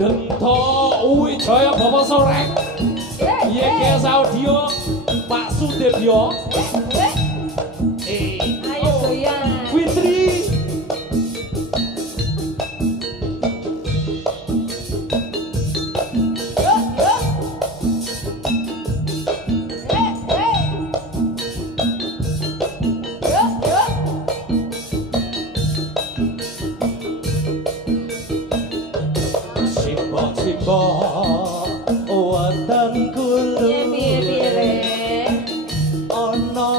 Dento Wijaya Bapak Sorek. YGS Audio Pak Sudebyo. Ayo goyang. Fitri. Wonten kulo ana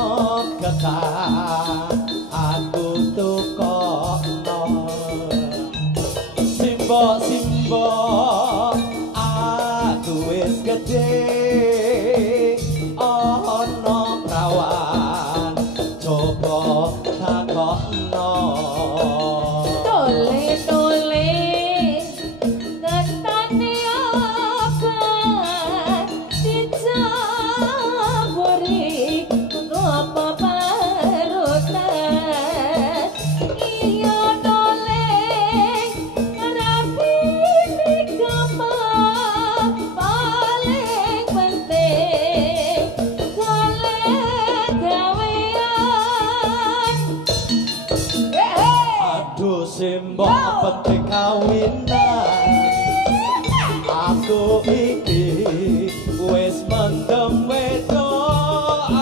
ketah aku tukokno simbo aku wis gedhe ana prawan coba takokno Simbok penting kawinan aku iki wis mendem wedoan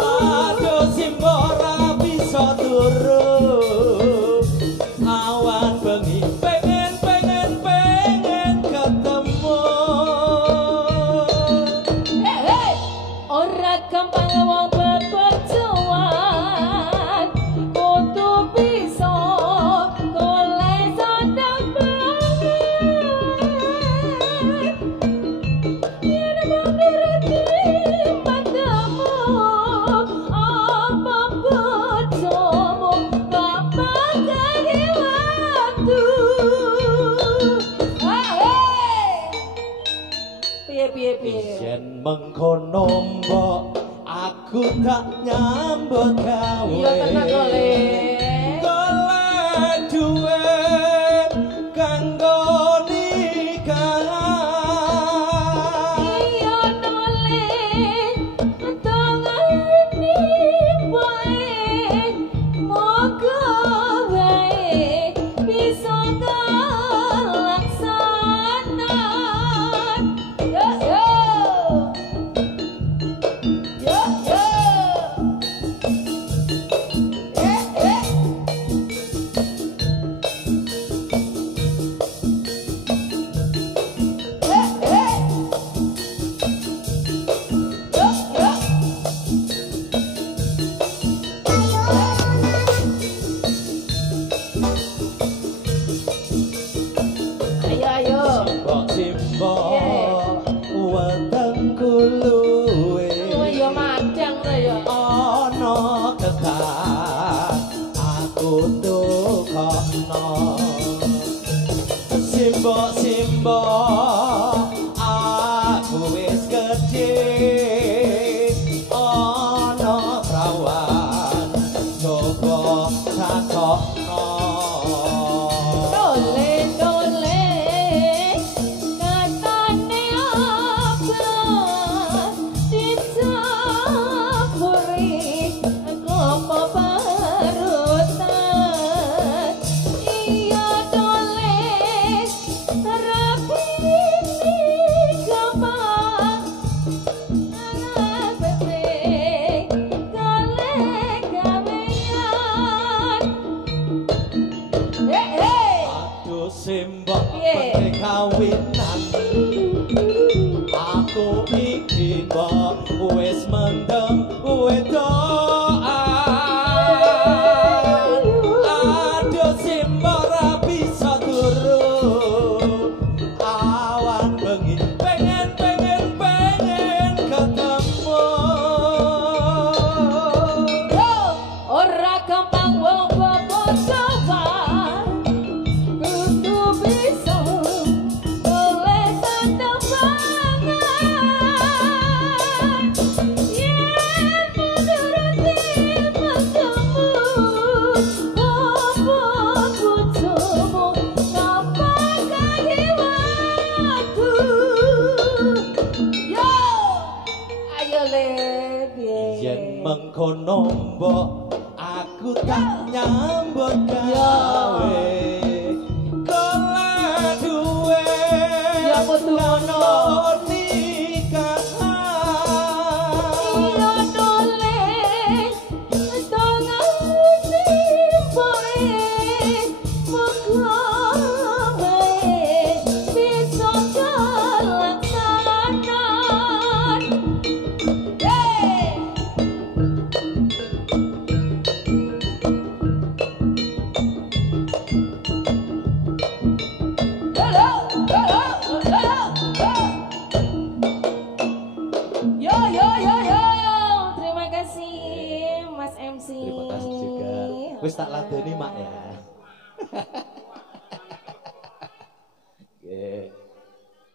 aduh simbok ra bisa turu awan bengi pengen ketemu ora gampang wong yen mengkono mbok aku tak nyambut gawe iya tenang golek duit kanggo nikah iya noleh tongane wae moga wae bisa laksana wonten kuluwe ya madang ta ya ana ketah aku tukokno simbo aku wis gedhe ana prawan coba takokno simbok penting kawinan aku iki mbok wis mendem wedoan aduh simbok ra bisa turu awan bengi pengen ketemu ora gampang wong yeah. kono mbok aku tak nyambut gawe kala duwe Ya kudu ono iya dole tangan boe moga bisa kalaksanan Terima kasih Mas MC. Terima kasih juga. Wis tak ladeni mak ya. Oke.